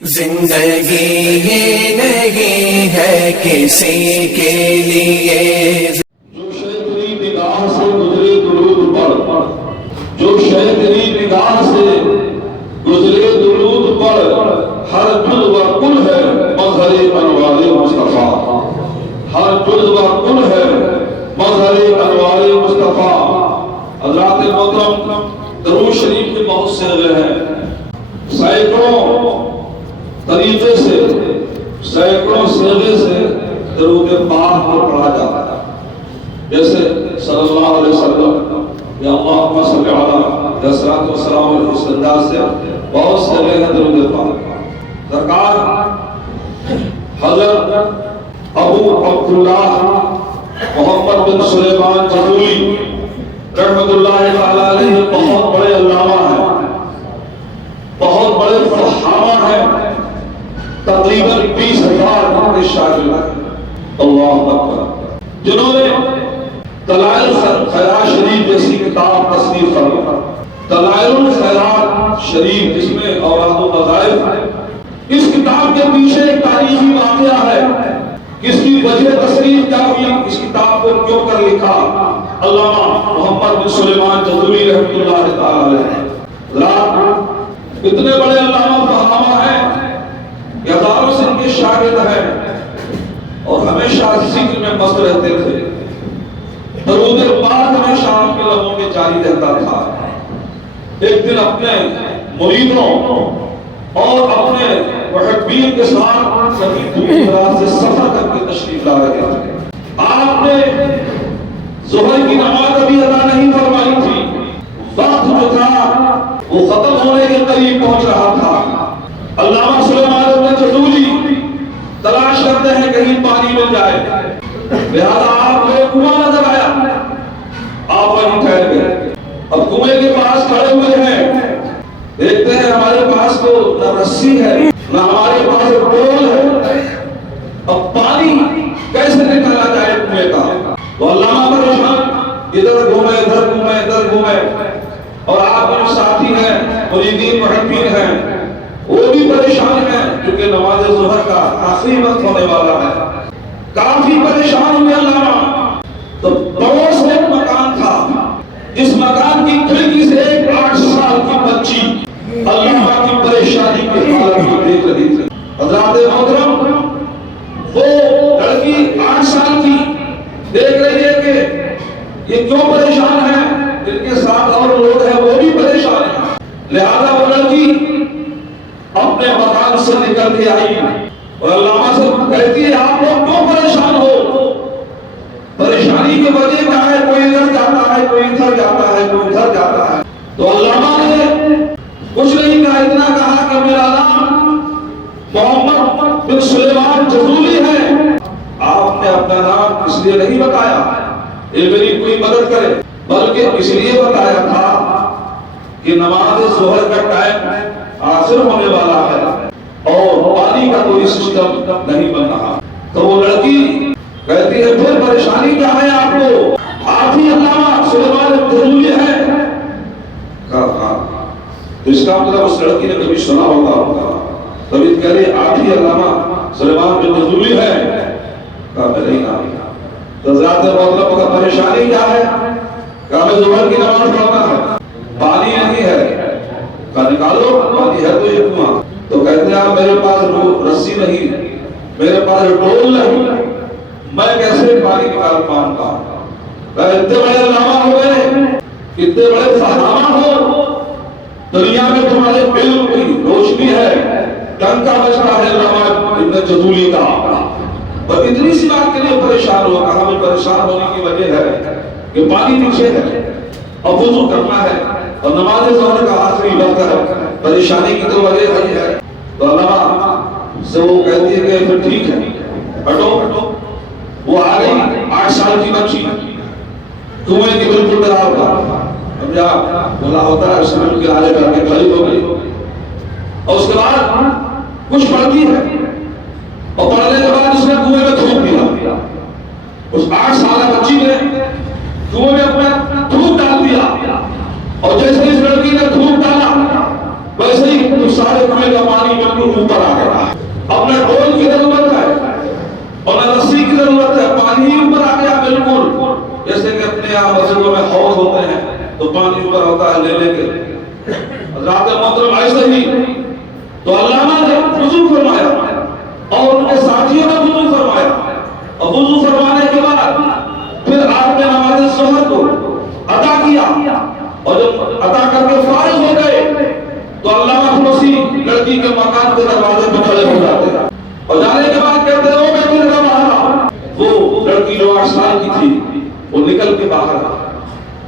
زندگی یہ نہیں ہے کسی کے لیے جو شے تیری نگاہ سے گزرے درود پڑھ، جو شے تیری نگاہ سے گزرے درود پڑھ، ہر جز و کل ہے مظہر انوار مصطفیٰ، ہر جز و کل ہے مظہر انوار مصطفیٰ۔ حضرات محترم، درود شریف کے بہت صیغے ہیں، سینکڑوں طریقے سے، سینکڑوں صیغے سے درود پاک کو پڑھا جاتا ہے، جیسے صلی اللہ علیہ وسلم یا اللہم صلی علی الصلاۃ والسلام علیہ اس انداز سے بہت صیغے ہیں درود پاک۔ سرکار حضرت ابو عبداللہ محمد بن سلیمان جدولی رحمۃ اللہ تعالی علیہ بہت بڑے علامہ ہیں، بہت بڑے فہامہ ہیں، تقریباً 20,000 کے شاگرد ہیں، اللہ اکبر، جنہوں نے دلائل الخیرات شریف جیسی کتاب تصنیف فرمائی۔ دلائل الخیرات شریف جس میں اوراد و وظائف ہے، اس کتاب کے پیچھے ایک تاریخی واقعہ ہے کہ اس کی وجہ تصنیف کیا ہوئی، اس کتاب کو کیوں کر لکھا علامہ محمد بن سلیمان جدولی رحمۃ اللہ تعالی علیہ۔ اتنے بڑے علامہ فہامہ ہیں کہ ہزاروں سے ان کے شاگرد ہیں اور ہمیشہ ذکر میں مست رہتے تھے۔ درود پاک ہمیشہ آپ کے لبوں میں جاری رہتا تھا۔ ایک دن اپنے مریدوں اور اپنے محبین کے ساتھ کبھی دور دراز سے سفر کر کے تشریف لا رہے تھے۔ آپ نے ظہر کی نماز ابھی ادا نہیں فرمائی تھی، وقت جو تھا وہ ختم ہونے کے قریب پہنچ رہا تھا۔ علامہ سلیمان بن جدولی تلاش کرتے ہیں کہیں پانی مل جائے، لہذا آپ کو ایک کنواں نظر آیا، آپ وہیں ٹھہر گئے۔ اب کنویں کے پاس کھڑے ہوئے ہیں، دیکھتے ہیں ہمارے پاس تو نہ رسی ہے نہ ہمارے پاس ڈول ہے، اب پانی کیسے نکالا جائے کنویں کا؟ تو علامہ پریشان، ادھر گھومے ادھر گھومے ادھر گھومے، اور آپ کے ساتھی ہیں مریدین محبین ہیں وہ بھی پریشان ہیں کیونکہ نماز ظہر کا آخری وقت ہونے والا ہے۔ کافی پریشان ہوئے علامہ، تو پڑوس میں ایک مکان تھا، اس مکان کی کھڑکی سے ایک 8 سال کی بچی علامہ کی پریشانی کی حالت کو دیکھ رہی تھی۔ حضرات محترم، وہ لڑکی 8 سال کی دیکھ رہی ہے کہ یہ کیوں پریشان ہے، جن کے ساتھ اور لوگ ہیں وہ بھی پریشان ہیں، لہذا وہ لڑکی اپنے مکان سے نکل کے آئی اور علامہ سے کہتی ہے آپ لوگ کیوں پریشان ہو؟ پریشانی کی وجہ کیا ہے؟ کوئی ادھر جاتا ہے، کوئی ادھر جاتا ہے، کوئی ادھر جاتا ہے۔ تو علامہ نے کچھ نہیں کہا، اتنا کہا کہ میرا نام محمد بن سلیمان جدولی ہے، آپ نے اپنا نام اس لیے نہیں بتایا یہ میری کوئی مدد کرے، بلکہ اس لیے بتایا تھا کہ نماز ظہر کا ٹائم آخر ہونے والا ہے اور پانی کا کوئی سسٹم نہیں بن رہا۔ تو وہ لڑکی کہتی ہے پھر پریشانی کیا ہے آپ کو؟ آپ ہی علامہ سلیمان جدولی ہیں؟ کہا تو اس کا مطلب اس لڑکی نے کبھی سنا ہوگا، تبھی کہہ رہی آپ ہی علامہ سلیمان بن جدولی ہیں؟ کہا میں نہیں نام۔ تو ذات مطلب کا پریشانی کیا ہے؟ کہا میں ظہر کی نماز پڑھنا ہے، پانی نہیں ہے۔ کہا نکالو، پانی ہے تو یہ کنواں۔ تو کہتے ہیں میرے پاس رسی نہیں، میرے پاس ڈول نہیں، میں کیسے پانی نکال پاؤں گا؟ اتنے بڑے علامہ ہو گئے، اتنے بڑے فہامہ ہو، دنیا میں تمہارے علم کی روشنی ہے، ڈنکا بجتا ہے علامہ ابن جدولی کا، اور اتنی سی بات کے لیے پریشان ہو۔ کہا ہمیں پریشان ہونے کی وجہ ہے کہ پانی نیچے ہے، اب وضو کرنا ہے اور نماز ظہر کا آخری وقت ہے، پریشانی کی تو وجہ وہی ہے۔ تو علامہ سے وہ کہتی ہے کہ پھر ٹھیک ہے ہٹو۔ وہ آ گئی 8 سال کی بچی، کنویں کے بالکل قریب تھا، اب جا بولا ہوتا ہے سمجھ کے آگے کر کے قریب ہو گئی، اور اس کے بعد کچھ پڑھتی ہے اور پڑھنے کے بعد اس نے کنویں میں تھوک دیا۔ اس 8 سالہ بچی نے کنویں میں اپنا تھوک ڈال دیا، اور جیسے اس لڑکی نے تھوک ڈالا ویسے ہی سارے کنویں کا پانی بالکل اوپر آ کرتا ہے لے لے کے. حضرات محترم ایسے ہی تو علامہ نے وضو فرمایا اور ان کے ساتھیوں نے وضو فرمایا اور وضو فرمانے کے بعد پھر آپ نے نماز ظہر کو ادا کیا اور جب ادا کر کے فارغ ہو گئے تو علامہ پھر اسی لڑکی کے مکان کے دروازے پہ کھڑے ہو جاتے ہیں اور جانے کے بعد کہتے ہیں وہ بیٹی لگا باہر. وہ لڑکی جو 8 سال کی تھی وہ نکل کے باہر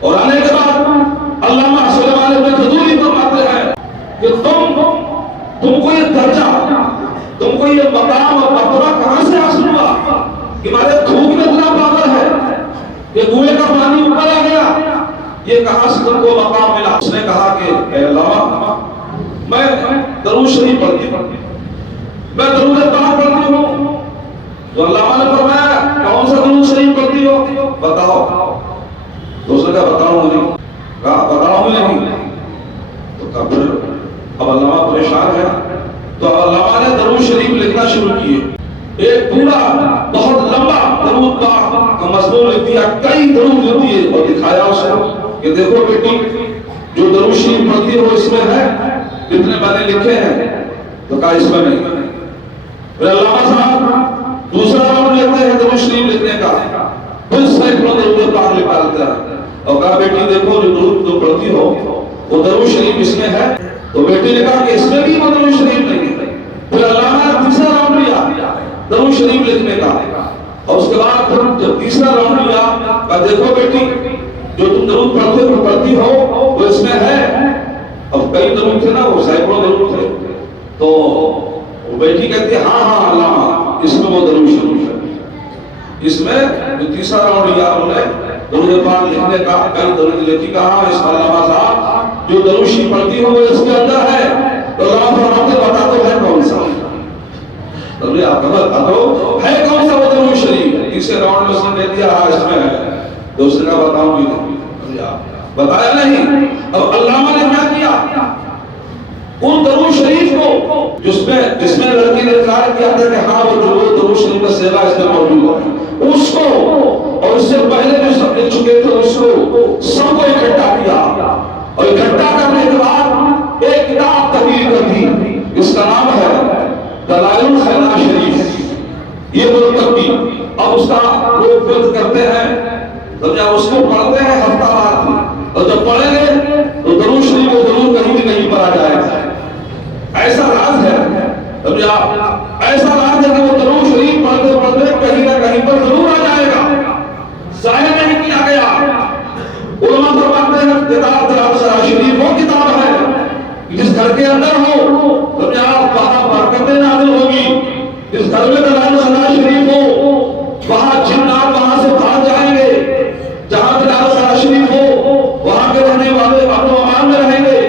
اور آنے کے بعد علامہ سلیمان ابن جذوری فرماتے ہیں کہ تم کو یہ درجہ تم کو یہ مقام اور مرتبہ کہاں سے حاصل ہوا کہ ہمارے تھوک میں اتنا پاور ہے کہ کنویں کا پانی اوپر آ گیا, یہ کہاں سے تم کو مقام ملا؟ اس نے کہا کہ اے علامہ میں درود شریف پڑھتی ہوں, میں درود پاک پڑھتی ہوں. تو علامہ نے فرمایا کون سا درود شریف پڑھتی ہو بتاؤ. تو اس نے کہا بتاؤں نہیں. کہا بتاؤں نہیں. تو کہا پھر اب علامہ پریشان ہے تو اب علامہ نے درود شریف لکھنا شروع کیے. ایک پورا بہت لمبا درود کا مضمون لکھ دیا, کئی درود لکھ دیے اور دکھایا اسے کہ دیکھو بیٹی جو درود شریف پڑھتی ہو اس میں ہے کتنے میں نے لکھے ہیں. تو کہا اس میں نہیں. پھر علامہ صاحب دوسرا راؤنڈ لیتے ہیں درود شریف لکھنے کا, پھر سینکڑوں درود پاک نکالتے ہیں اور کہا بیٹی دیکھو جو درود تم پڑھتی ہو وہ درود شریف اس میں ہے. تو بیٹی نے کہا کہ اس میں بھی وہ درود شریف نہیں ہے. پھر علامہ نے تیسرا راؤنڈ لیا درود شریف لکھنے کا اور اس کے بعد پھر جب تیسرا راؤنڈ لیا کہا دیکھو بیٹی جو تم درود پڑھتی ہو وہ اس میں ہے. اب کئی درود تھے نا, وہ سینکڑوں درود تھے. تو وہ بیٹی کہتی ہے ہاں علامہ اس میں وہ درود شریف ہے. اس میں جو تیسرا راؤنڈ لیا انہوں نے درود پاک لکھنے کا, کئی درود لکھی. کہا اس علامہ صاحب جو درود شریف پڑھتی ہو وہ اس کے اندر ہے. تو علامہ فرماتے بتا تو ہے کون سا. تبھی آپ بتاؤ ہے کون سا وہ درود شریف. تیسرے راؤنڈ میں اس نے دے دیا ہاں اس میں ہے. تو اس نے کہا بتاؤں گی نہیں. بتایا نہیں. اب علامہ نے کیا کیا ان درود شریف کو جس میں لڑکی نے اقرار کیا تھا کہ ہاں وہ درود شریف کا صیغہ اس میں موجود ہے اس کو اور اس سے پہلے جو سب لکھ چکے تھے اس کو سب کو اکٹھا کیا اور اکٹھا کرنے کے بعد ایک کتاب تحریر کر دی. اس کا نام ہے دلائل الخیرات شریف. یہ مرتب کی اب اس کا لوگ فرض کرتے ہیں تو جب اس کو پڑھتے ہیں ہفتہ بعد اور جب پڑھیں گے تو درود شریف کو ضرور کہیں بھی کہیں پر آ جائے گا. ایسا راز ہے ایسا راز ہے کہ وہ درود شریف پڑھتے پڑھتے کہیں نہ کہیں پر ضرور آ جائے گا. ظاہر نہیں کیا گیا. علماء فرماتے ہیں کتاب دلائل شریف وہ کتاب ہے جس گھر کے اندر ہو تو وہاں برکتیں نازل ہوگی. جس گھر میں دلائل شریف ہو وہاں جنات وہاں سے بھاگ جائیں گے. جہاں دلائل شریف ہو وہاں کے رہنے والے امن و امان میں رہیں گے.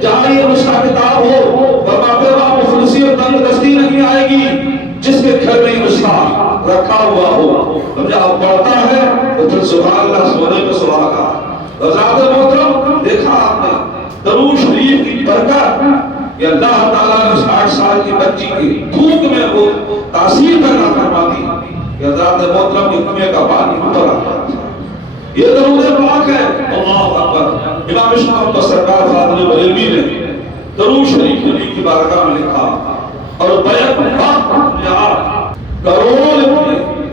جہاں یہ نسخہ کتاب ہو فرماتے ہیں وہاں مفلسی اور تنگ دستی نہیں آئے گی. جس کے گھر میں یہ نسخہ رکھا ہوا ہو جب آپ پڑھتا ہے تو پھر سبحان اللہ سونے پہ سبحانہ. حضرات محترم دیکھا آپ نے درود شریف کی برکت کہ اللہ تعالیٰ نے 60 سال کی بچی کی دھوپ میں وہ تاثیر کرنا فرما دی کہ حضرات محترم کی کنویں کا پانی اوپر آتا ہے. یہ درود پاک ہے. اللہ اکبر. امام شاہ سرکار فاضل بریلوی نے درود شریف نبی کی بارگاہ میں لکھا اور بیعت کروڑ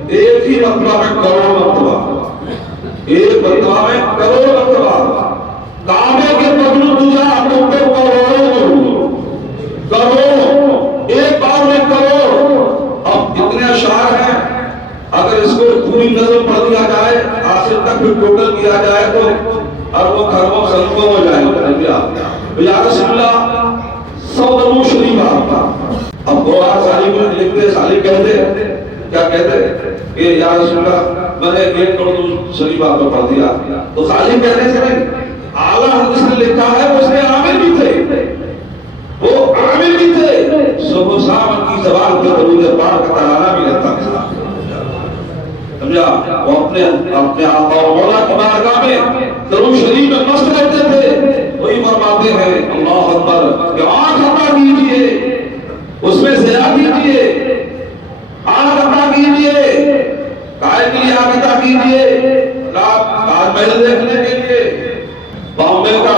ایک ہی مرتبہ میں کروڑ مرتبہ ایک مرتبہ میں کروڑ مرتبہ کعبے کے بدلو تجھا ہم پہ کروڑ ایک بار میں کروڑ. اب اتنے اشعار ہیں اگر اس کو پوری نظم پڑھ دیا جائے آخر تک پھر ٹوٹل کیا جائے تو اربوں خربوں خربوں ہو جائے گا. یا رسول اللہ 100 درود شریف آپ کا. اب قرآن خالی میں لکھتے خالی کہتے کیا کہتے کہ یا رسول اللہ میں نے 1 کروڑ درود شریف آپ کو پڑھ دیا. تو خالی کہنے سے نہیں, اعلیٰ حدیث نے لکھا ہے اس میں عامل بھی تھے. وہ عامل بھی تھے. صبح شام کی زبان پہ درود پاک کا ترانہ بھی رہتا تھا. سمجھا. وہ اپنے آقا اور مولا کی بارگاہ میں درود شریف میں مست رہتے تھے. وہی فرماتے ہیں اللہ اکبر کہ آنکھ عطا کیجیے اس میں ضیاء کیجیے. آنکھ عطا کیجیے کائے کے لیے آنکھ عطا کیجیے. تاج محل دیکھنے کے لیے بامبے کا